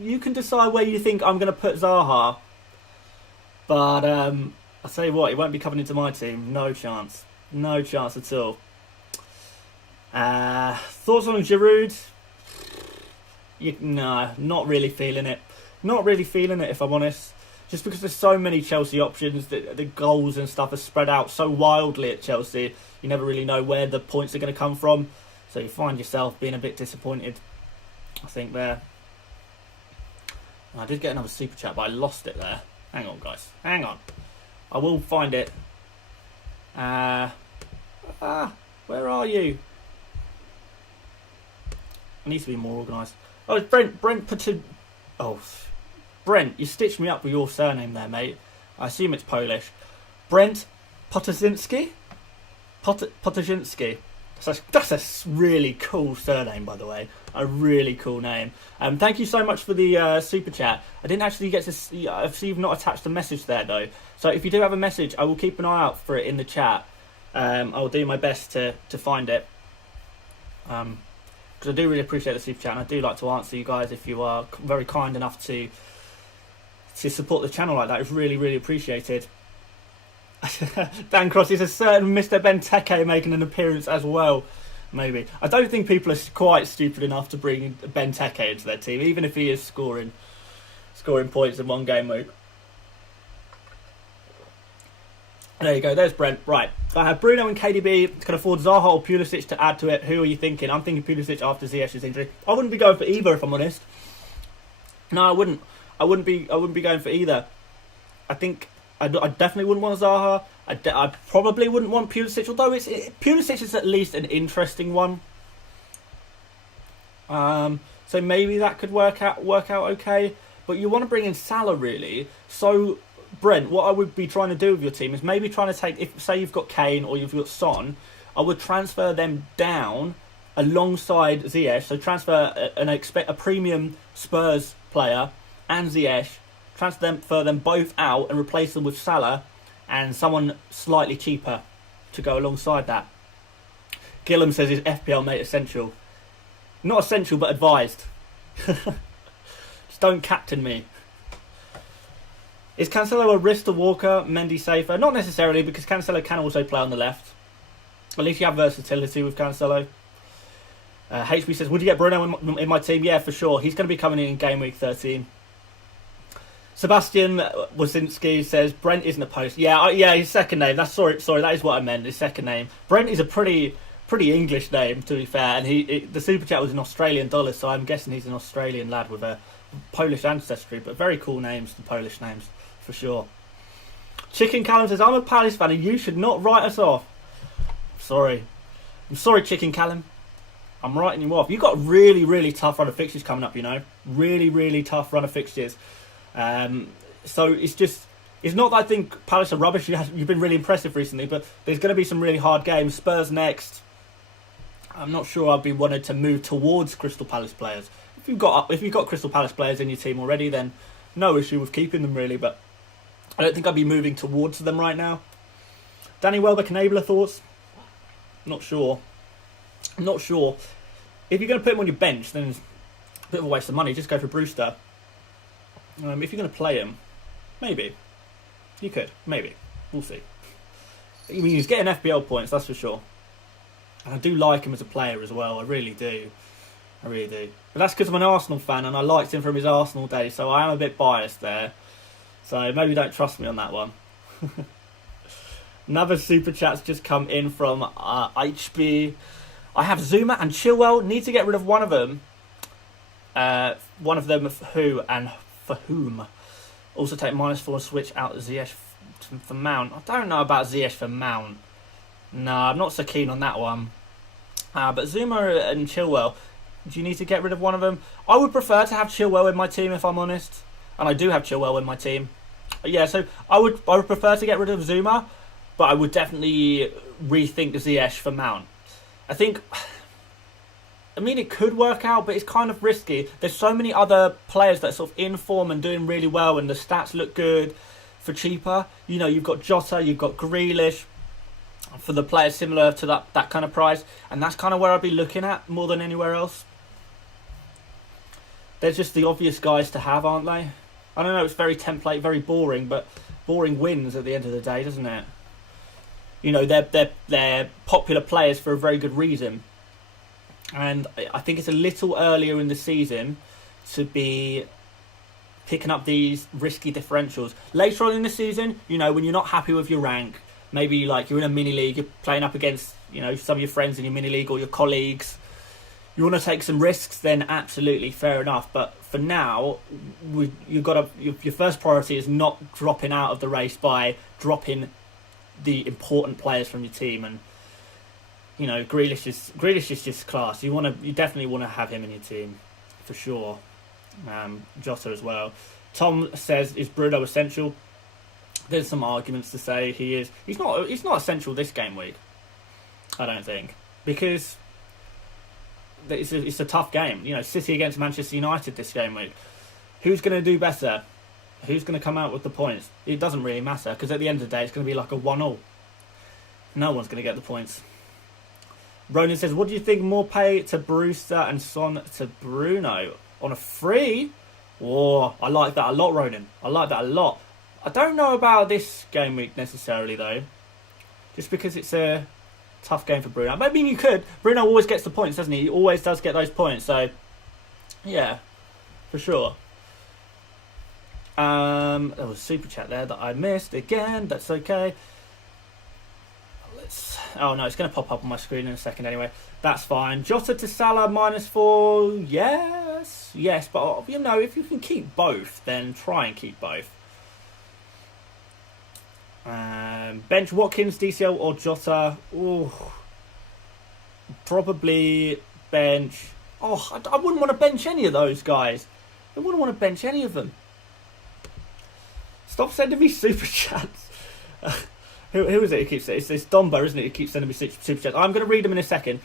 You can decide where you think I'm going to put Zaha. But I'll tell you what, he won't be coming into my team. No chance. No chance at all. Thoughts on Giroud? No, not really feeling it. Not really feeling it, if I'm honest. Just because there's so many Chelsea options, the goals and stuff are spread out so wildly at Chelsea. You never really know where the points are going to come from. So you find yourself being a bit disappointed, I think, there. I did get another super chat, but I lost it there. Hang on, guys. Hang on. I will find it. Where are you? I need to be more organised. Oh, it's Brent. Brent, you stitched me up with your surname there, mate. I assume it's Polish. Brent Potazinski? Potazinski. That's a really cool surname, by the way. A really cool name. Thank you so much for the super chat. I didn't actually get to see... I see you've not attached a message there, though. So if you do have a message, I will keep an eye out for it in the chat. I will do my best to find it. Because I do really appreciate the super chat, and I do like to answer you guys if you are very kind enough to to support the channel like that is really, really appreciated. Dan Cross, is a certain Mr. Benteke making an appearance as well. Maybe. I don't think people are quite stupid enough to bring Benteke into their team, even if he is scoring points in one game week. There you go, there's Brent. Right, I have Bruno and KDB. Can afford Zaha or Pulisic to add to it. Who are you thinking? I'm thinking Pulisic after Ziyech's injury. I wouldn't be going for either, if I'm honest. No, I wouldn't. I wouldn't be going for either. I think I definitely wouldn't want Zaha. I probably wouldn't want Pulisic, although Pulisic is at least an interesting one. So maybe that could work out okay. But you want to bring in Salah, really. So, Brent, what I would be trying to do with your team is maybe trying to take, if say you've got Kane or you've got Son, I would transfer them down alongside Ziyech. So transfer a premium Spurs player and Ziyech, transfer them both out and replace them with Salah and someone slightly cheaper to go alongside that. Gillum says, is FPL mate essential? Not essential, but advised. Just don't captain me. Is Cancelo a risk to Walker? Mendy safer? Not necessarily, because Cancelo can also play on the left. At least you have versatility with Cancelo. HB says, would you get Bruno in my team? Yeah, for sure. He's going to be coming in game week 13. Sebastian Wasinski says, Brent isn't a post. Yeah, his second name. Sorry, that is what I meant. His second name. Brent is a pretty English name, to be fair. And the super chat was in Australian dollars, so I'm guessing he's an Australian lad with a Polish ancestry. But very cool names, the Polish names, for sure. Chicken Callum says, I'm a Palace fan and you should not write us off. I'm sorry, Chicken Callum. I'm writing you off. You've got a really, really tough run of fixtures coming up, you know. Really, really tough run of fixtures. So it's not that I think Palace are rubbish. You've been really impressive recently, but there's going to be some really hard games. Spurs next. I'm not sure I'd be wanted to move towards Crystal Palace players. If you've got Crystal Palace players in your team already, then no issue with keeping them really. But I don't think I'd be moving towards them right now. Danny Welbeck enabler thoughts? Not sure. If you're going to put him on your bench, then it's a bit of a waste of money. Just go for Brewster. If you're going to play him, maybe. You could. Maybe. We'll see. I mean, he's getting FPL points, that's for sure. And I do like him as a player as well. I really do. But that's because I'm an Arsenal fan and I liked him from his Arsenal days, so I am a bit biased there. So maybe don't trust me on that one. Another super chat's just come in from HB. I have Zuma and Chilwell. Need to get rid of one of them. One of them who and for whom. Also take -4 and switch out Ziyech for Mount. I don't know about Ziyech for Mount. No, I'm not so keen on that one. But Zuma and Chilwell, do you need to get rid of one of them? I would prefer to have Chilwell in my team, if I'm honest. And I do have Chilwell in my team. Yeah, so I would prefer to get rid of Zuma, but I would definitely rethink Ziyech for Mount. I mean, it could work out, but it's kind of risky. There's so many other players that are sort of in form and doing really well, and the stats look good for cheaper. You know, you've got Jota, you've got Grealish, for the players similar to that kind of price, and that's kind of where I'd be looking at more than anywhere else. They're just the obvious guys to have, aren't they? I don't know, it's very template, very boring, but boring wins at the end of the day, doesn't it? You know, they're popular players for a very good reason. And I think it's a little earlier in the season to be picking up these risky differentials. Later on in the season, you know, when you're not happy with your rank, maybe like you're in a mini league, you're playing up against, you know, some of your friends in your mini league or your colleagues, you want to take some risks, then absolutely fair enough. But for now, your first priority is not dropping out of the race by dropping the important players from your team. And you know, Grealish is just class. You definitely want to have him in your team for sure. Jota as well. Tom says, is Bruno essential? There's some arguments to say he is. He's not essential this game week, I don't think, because it's a tough game. You know, City against Manchester United this game week. Who's going to do better? Who's going to come out with the points? It doesn't really matter, because at the end of the day, it's going to be like a 1-1. No one's going to get the points. Ronan says, what do you think, more pay to Brewster and Son to Bruno? On a free? Oh, I like that a lot, Ronan. I like that a lot. I don't know about this game week necessarily, though. Just because it's a tough game for Bruno. I mean, you could. Bruno always gets the points, doesn't he? He always does get those points. So, yeah, for sure. There was a super chat there that I missed again. That's okay. Oh no, it's going to pop up on my screen in a second anyway. That's fine. Jota to Salah -4. Yes, but you know, if you can keep both, then try and keep both. Bench Watkins, DCL or Jota. Ooh, probably bench. Oh, I wouldn't want to bench any of those guys. I wouldn't want to bench any of them. Stop sending me super chats. Who is it who keeps it? It's Domba, isn't it, who keeps sending me super chats. I'm going to read them in a second.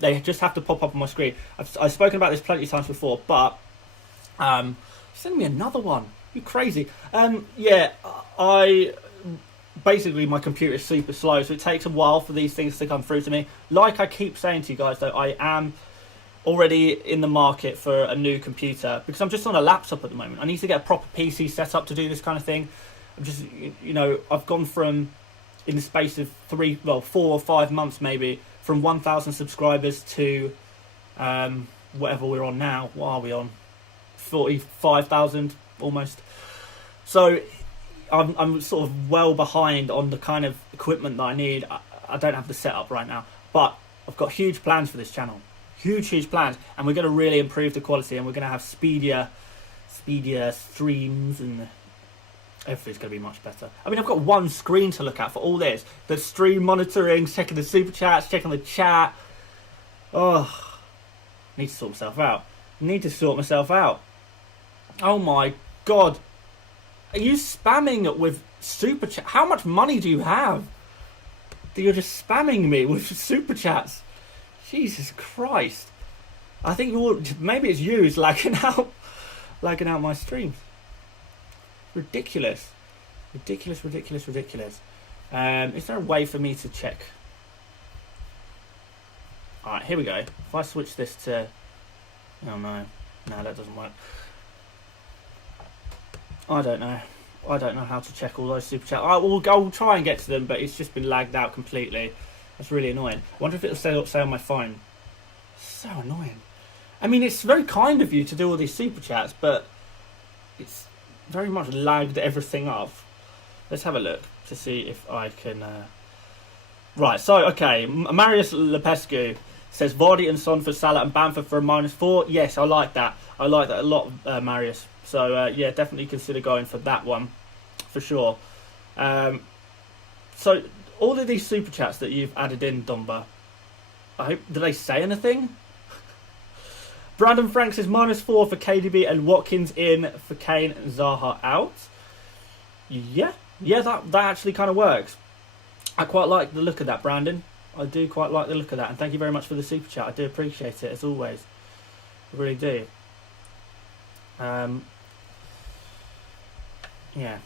They just have to pop up on my screen. I've spoken about this plenty of times before, but send me another one. You crazy. Basically, my computer is super slow, so it takes a while for these things to come through to me. Like I keep saying to you guys, though, I am already in the market for a new computer because I'm just on a laptop at the moment. I need to get a proper PC set up to do this kind of thing. I'm just, you know, I've gone from, in the space of 4 or 5 months maybe, from 1,000 subscribers to whatever we're on now. What are we on? 45,000 almost. So I'm sort of well behind on the kind of equipment that I need. I don't have the setup right now, but I've got huge plans for this channel. Huge plans, and we're going to really improve the quality, and we're going to have speedier streams, and everything's going to be much better. I mean, I've got one screen to look at for all this. The stream monitoring, checking the super chats, checking the chat. Oh, need to sort myself out. Oh my God. Are you spamming with super chat? How much money do you have that you're just spamming me with super chats? Jesus Christ. I think maybe it's you who's lagging out my streams. Ridiculous. Is there a way for me to check? Alright, here we go. If I switch this to... Oh no, that doesn't work. I don't know how to check all those super chats. I'll try and get to them, but it's just been lagged out completely. That's really annoying. I wonder if it'll say on my phone. So annoying. I mean, it's very kind of you to do all these super chats, but it's very much lagged everything up. Let's have a look to see if I can... Right, so, okay. Marius Lepescu says Vardy and Son for Salah and Bamford for a -4. Yes, I like that. I like that a lot, Marius. So, yeah, definitely consider going for that one, for sure. So, all of these super chats that you've added in, Domba, did they say anything? Brandon Frank says -4 for KDB and Watkins in for Kane and Zaha out. Yeah, that actually kind of works. I quite like the look of that, Brandon. I do quite like the look of that. And thank you very much for the super chat. I do appreciate it, as always. I really do. Yeah.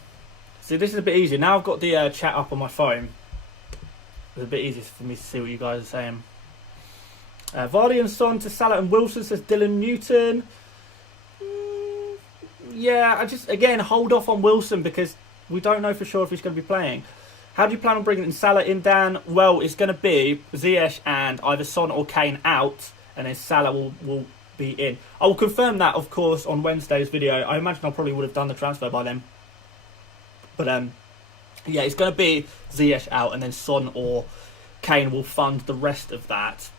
See, this is a bit easier. Now I've got the chat up on my phone. It's a bit easier for me to see what you guys are saying. Vardy and Son to Salah and Wilson, says Dylan Newton. Yeah, I just, again, hold off on Wilson because we don't know for sure if he's going to be playing. How do you plan on bringing in Salah in, Dan? Well, it's going to be Ziyech and either Son or Kane out, and then Salah will be in. I will confirm that, of course, on Wednesday's video. I imagine I probably would have done the transfer by then. But, yeah, it's going to be Ziyech out, and then Son or Kane will fund the rest of that.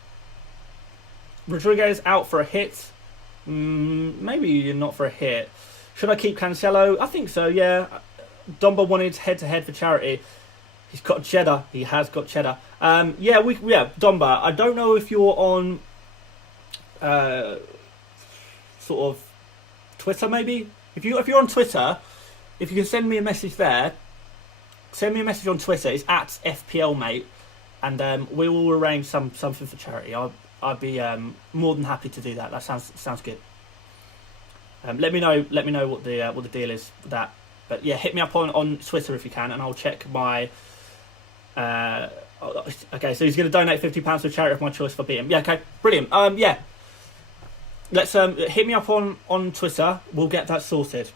Rodriguez out for a hit. Maybe not for a hit. Should I keep Cancelo? I think so, yeah. Domba wanted head-to-head for charity. He's got cheddar. He has got cheddar. Yeah, Domba. I don't know if you're on sort of Twitter, maybe. If you're on Twitter, if you can send me a message there, send me a message on Twitter. It's at FPL mate, and we will arrange something for charity. I'd be more than happy to do that. That sounds good. Let me know what the deal is with that. But yeah, hit me up on Twitter if you can, and I'll check my. Okay, so he's going to donate £50 to a charity of my choice for beating. Yeah, okay, brilliant. Yeah, let's hit me up on Twitter. We'll get that sorted.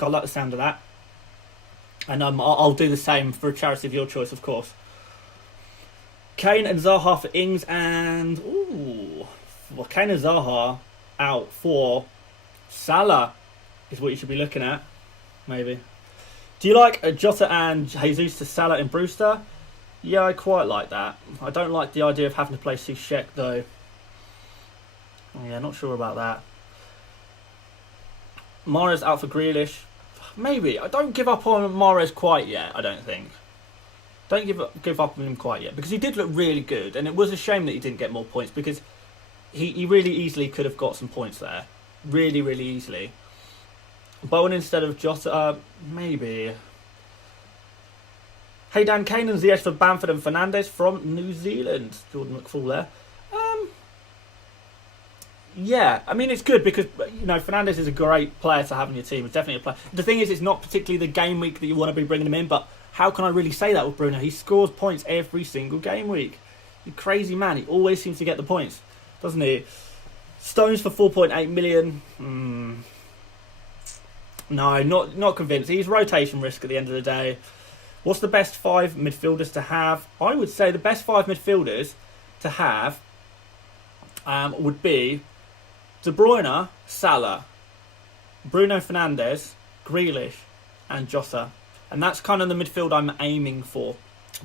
I like the sound of that. And I'll do the same for a charity of your choice, of course. Kane and Zaha for Ings, and Kane and Zaha out for Salah is what you should be looking at, maybe. Do you like Jota and Jesus to Salah and Brewster? Yeah, I quite like that. I don't like the idea of having to play Soucek though. Yeah, not sure about that. Mahrez out for Grealish. Maybe. I don't give up on Mahrez quite yet, I don't think. Don't give up on him quite yet, because he did look really good, and it was a shame that he didn't get more points, because he really easily could have got some points there. Really, really easily. Bowen instead of Jota, maybe. Hey Dan, Kane and Ziyech for Bamford and Fernandes from New Zealand. Jordan McFall there. Yeah, I mean, it's good because, Fernandes is a great player to have in your team. It's definitely a player. The thing is, it's not particularly the game week that you want to be bringing him in, but how can I really say that with Bruno? He scores points every single game week. You crazy man. He always seems to get the points, doesn't he? Stones for 4.8 million. No, not convinced. He's rotation risk at the end of the day. What's the best 5 midfielders to have? I would say the best 5 midfielders to have would be De Bruyne, Salah, Bruno Fernandes, Grealish, and Jota. And that's kind of the midfield I'm aiming for.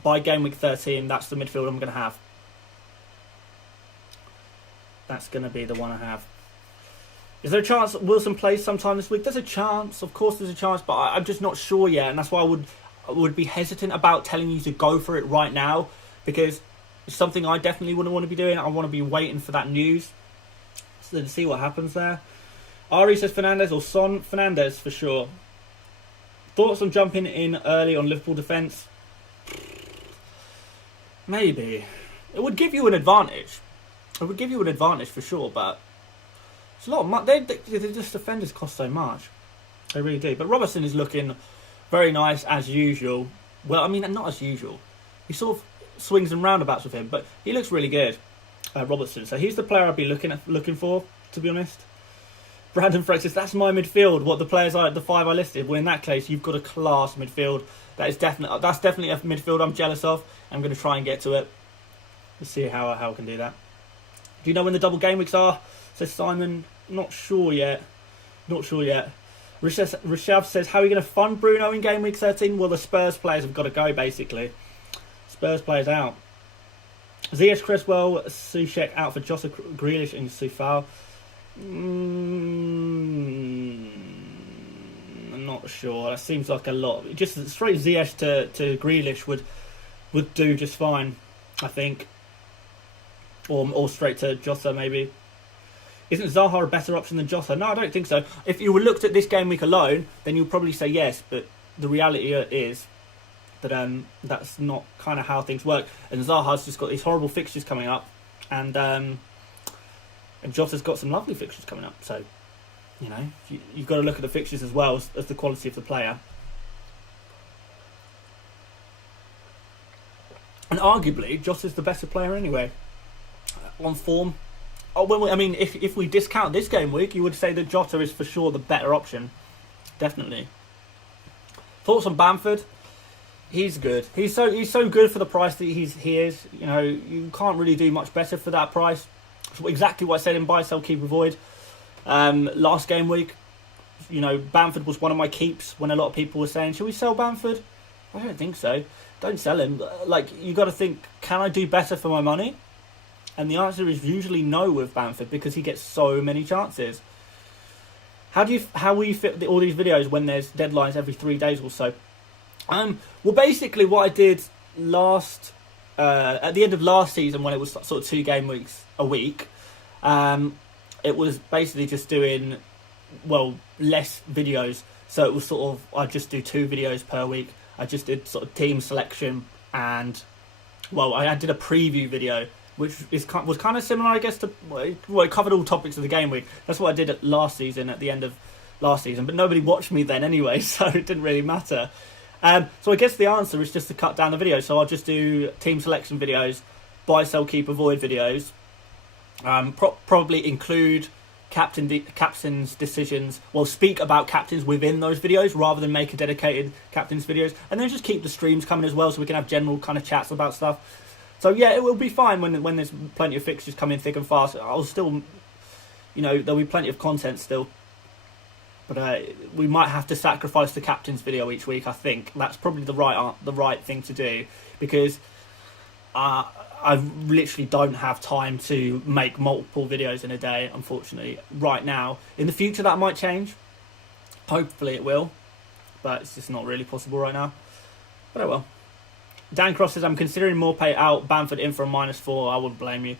By game week 13, that's the midfield I'm going to have. That's going to be the one I have. Is there a chance Wilson plays sometime this week? There's a chance. Of course there's a chance, but I'm just not sure yet. And that's why I would be hesitant about telling you to go for it right now, because it's something I definitely wouldn't want to be doing. I want to be waiting for that news. So to see what happens there. Ari says Fernandes or Son. Fernandes for sure. Thoughts on jumping in early on Liverpool defence? Maybe. It would give you an advantage. It would give you an advantage for sure, but it's a lot of money. They just defenders cost so much. They really do. But Robertson is looking very nice as usual. Well, I mean, not as usual. He sort of swings and roundabouts with him, but he looks really good, Robertson. So he's the player I'd be looking for, to be honest. Brandon Frex says, that's my midfield. What the players are, the 5 I listed. Well, in that case, you've got a class midfield. That's definitely a midfield I'm jealous of. I'm going to try and get to it. Let's see how I can do that. Do you know when the double game weeks are? Says Simon. Not sure yet. Rishav says, how are you going to fund Bruno in game week 13? Well, the Spurs players have got to go, basically. Spurs players out. Ziyech, Cresswell, Soucek out for Jota, Grealish and Soufal. I'm not sure. That seems like a lot. Just straight Ziyech to Grealish would do just fine, I think. Or straight to Jota, maybe. Isn't Zaha a better option than Jota? No, I don't think so. If you were looked at this game week alone, then you'll probably say yes. But the reality is that that's not kind of how things work. And Zaha's just got these horrible fixtures coming up, and Jota's got some lovely fixtures coming up. So, you've got to look at the fixtures as well as the quality of the player. And arguably, Jota's the better player anyway. On form. If we discount this game week, you would say that Jota is for sure the better option. Definitely. Thoughts on Bamford? He's good. He's so good for the price that he is. You can't really do much better for that price. It's exactly what I said in buy, sell, keep, avoid. Last game week, Bamford was one of my keeps when a lot of people were saying, should we sell Bamford? I don't think so. Don't sell him. You got to think, can I do better for my money? And the answer is usually no with Bamford, because he gets so many chances. How will you fit all these videos when there's deadlines every 3 days or so? Well, basically what I did at the end of last season, when it was sort of 2 game weeks a week, it was basically just doing, less videos. So it was sort of, I just do 2 videos per week. I just did sort of team selection, and I did a preview video, which was kind of similar, I guess, to it covered all topics of the game week. That's what I did at the end of last season, but nobody watched me then anyway, so it didn't really matter. So I guess the answer is just to cut down the videos. So I'll just do team selection videos, buy, sell, keep, avoid videos. Probably include captains' decisions. Well, speak about captains within those videos rather than make a dedicated captains videos, and then just keep the streams coming as well, so we can have general kind of chats about stuff. So yeah, it will be fine when there's plenty of fixtures coming thick and fast. I'll still, there'll be plenty of content still. But we might have to sacrifice the captain's video each week. I think that's probably the right thing to do, because I literally don't have time to make multiple videos in a day, unfortunately, right now. In the future, that might change. Hopefully it will, but it's just not really possible right now. But I will. Dan Cross says, I'm considering Morpay out, Bamford in for a -4. I wouldn't blame you.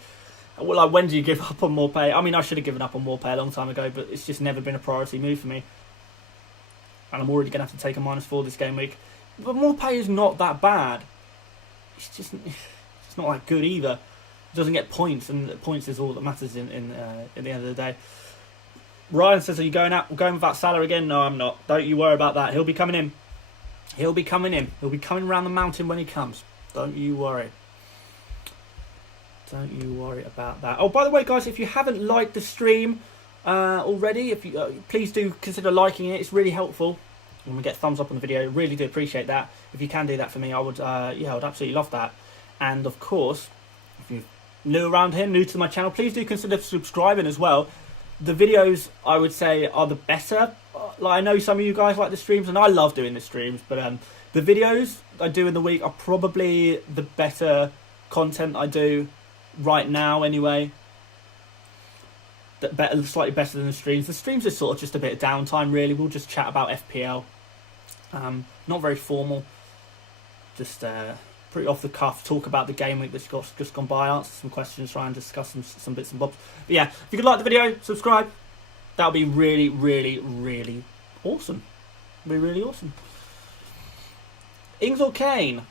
Well, like, when do you give up on Morpay? I mean, I should have given up on Morpay a long time ago, but it's just never been a priority move for me. And I'm already going to have to take a -4 this game week. But Morpay is not that bad. It's just not that good either. It doesn't get points, and points is all that matters in the end of the day. Ryan says, are you going without Salah again? No, I'm not. Don't you worry about that. He'll be coming in. He'll be coming in. He'll be coming around the mountain when he comes. Don't you worry. Don't you worry about that. Oh, by the way, guys, if you haven't liked the stream already, if you please do consider liking it. It's really helpful when we get thumbs up on the video. Really do appreciate that. If you can do that for me, I would I would absolutely love that. And of course, if you're new around here, new to my channel, please do consider subscribing as well. The videos, I would say, are the better. Like, I know some of you guys like the streams, and I love doing the streams, but the videos I do in the week are probably the better content I do right now anyway. Slightly better than the streams. The streams are sort of just a bit of downtime, really. We'll just chat about FPL. Not very formal. Just pretty off the cuff, talk about the game week that's just gone by, answer some questions, try and discuss some bits and bobs. But yeah, if you could like the video, subscribe. That would be really, really, really awesome. Be really awesome. Ings or Kane?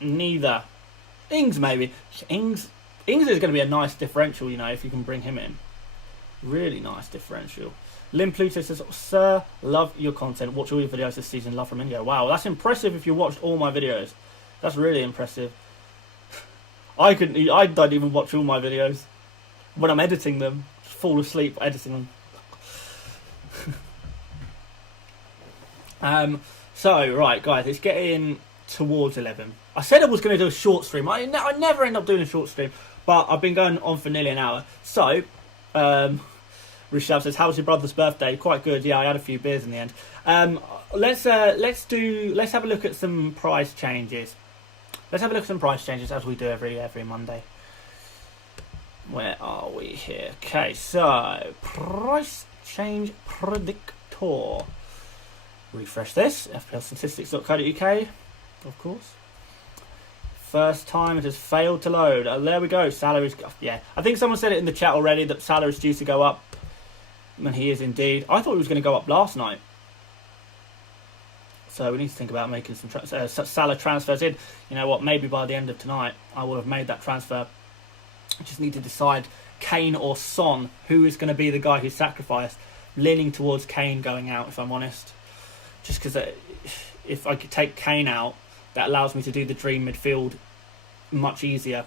Neither. Ings maybe. Ings is going to be a nice differential, if you can bring him in. Really nice differential. Lim Pluto says, sir, love your content. Watch all your videos this season. Love from India. Wow, that's impressive if you watched all my videos. That's really impressive. I don't even watch all my videos. When I'm editing them, just fall asleep editing them. So, right, guys, it's getting towards 11. I said I was going to do a short stream. I never end up doing a short stream, but I've been going on for nearly an hour. So, Rishabh says, how was your brother's birthday? Quite good. Yeah, I had a few beers in the end. Let's have a look at some price changes. Let's have a look at some price changes as we do every Monday. Where are we here? Okay, so price change predictor. Refresh this. FPLstatistics.co.uk, of course. First time it has failed to load. There we go. Salary's, yeah. I think someone said it in the chat already that Salah is due to go up. And he is indeed. I thought he was going to go up last night. So we need to think about making some Salah transfers in. You know what? Maybe by the end of tonight, I will have made that transfer. I just need to decide Kane or Son, who is going to be the guy who's sacrificed. Leaning towards Kane going out, if I'm honest. Just because if I could take Kane out, that allows me to do the dream midfield much easier.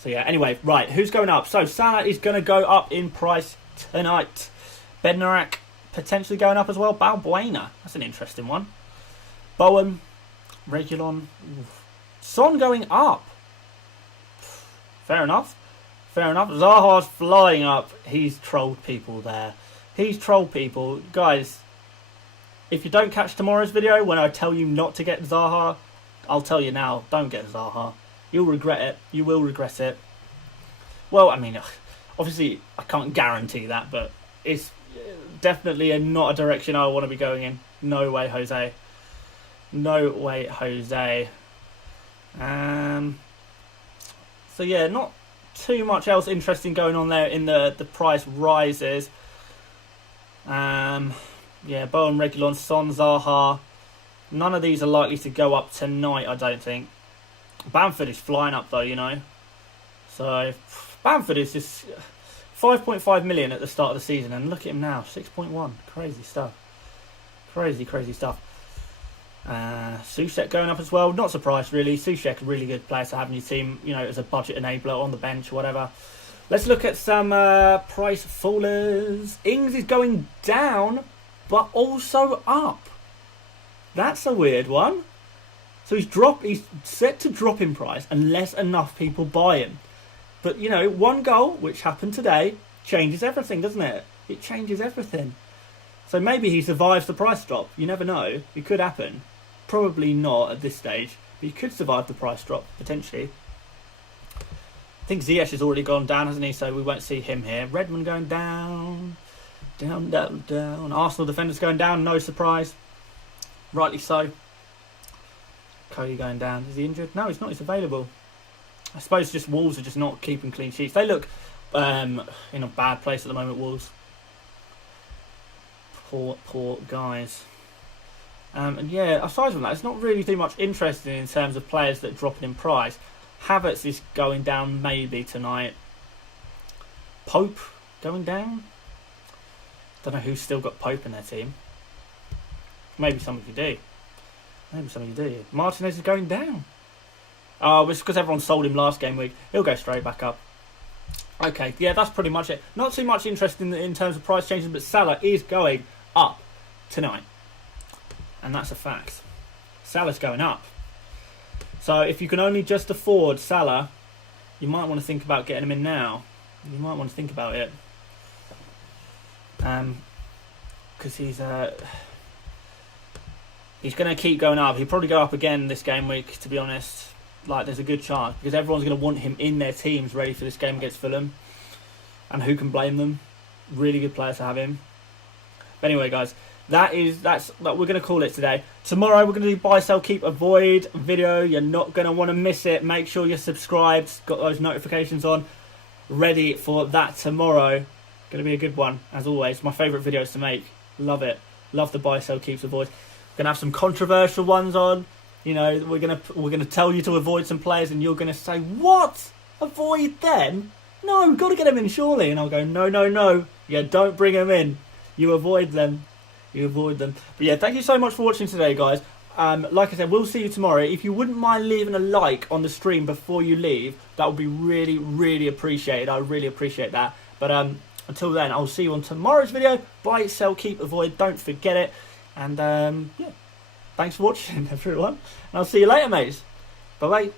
So yeah, anyway, right, who's going up? So Salah is going to go up in price tonight. Bednarak potentially going up as well. Balbuena, that's an interesting one. Bowen, Reguilon, Son going up. Fair enough. Fair enough. Zaha's flying up. He's trolled people there. He's trolled people. Guys, if you don't catch tomorrow's video when I tell you not to get Zaha, I'll tell you now, don't get Zaha. You'll regret it. You will regret it. Well, I mean, obviously, I can't guarantee that, but it's definitely not a direction I want to be going in. No way, Jose. No way, Jose. So, yeah, not too much else interesting going on there in the price rises. Yeah, Bowen, Reguilon, Son, Zaha. None of these are likely to go up tonight, I don't think. Bamford is flying up though, So Bamford is just 5.5 million at the start of the season, and look at him now, 6.1. Crazy stuff. Crazy stuff. Soucek going up as well. Not surprised really. Soucek, a really good player to have in your team, as a budget enabler on the bench, whatever. Let's look at some price fallers. Ings is going down, but also up. That's a weird one. So he's set to drop in price unless enough people buy him. But, you know, one goal, which happened today, changes everything, doesn't it? It changes everything. So maybe he survives the price drop. You never know. It could happen. Probably not at this stage. But he could survive the price drop, potentially. I think Ziyech has already gone down, hasn't he? So we won't see him here. Redmond going down. Down, down, down. Arsenal defenders going down. No surprise. Rightly so. Cody going down. Is he injured? No, he's not. He's available. I suppose just Wolves are just not keeping clean sheets. They look in a bad place at the moment, Wolves. Poor guys. And yeah, aside from that, it's not really too much interesting in terms of players that are dropping in price. Havertz is going down maybe tonight. Pope going down. Don't know who's still got Pope in their team. Maybe some of you do. Martinez is going down. Oh, it's because everyone sold him last game week. He'll go straight back up. Okay, yeah, that's pretty much it. Not too much interest in terms of price changes, but Salah is going up tonight. And that's a fact. Salah's going up. So if you can only just afford Salah, you might want to think about getting him in now. You might want to think about it. Because he's going to keep going up. He'll probably go up again this game week, to be honest. Like, there's a good chance. Because everyone's going to want him in their teams ready for this game against Fulham. And who can blame them? Really good player to have him. But anyway, guys, that's we're going to call it today. Tomorrow, we're going to do buy, sell, keep, avoid video. You're not going to want to miss it. Make sure you're subscribed. Got those notifications on. Ready for that tomorrow. Going to be a good one, as always. My favourite videos to make. Love it. Love the buy, sell, keeps, avoid. We're going to have some controversial ones on. You know, we're gonna tell you to avoid some players, and you're gonna say, "What? Avoid them? No, we've got to get them in, surely." And I'll go, "No. Yeah, don't bring them in. You avoid them. But yeah, thank you so much for watching today, guys. Like I said, we'll see you tomorrow. If you wouldn't mind leaving a like on the stream before you leave, that would be really, really appreciated. I really appreciate that. But until then, I'll see you on tomorrow's video. Buy, sell, keep, avoid. Don't forget it. And yeah. Thanks for watching, everyone. And I'll see you later, mates. Bye-bye.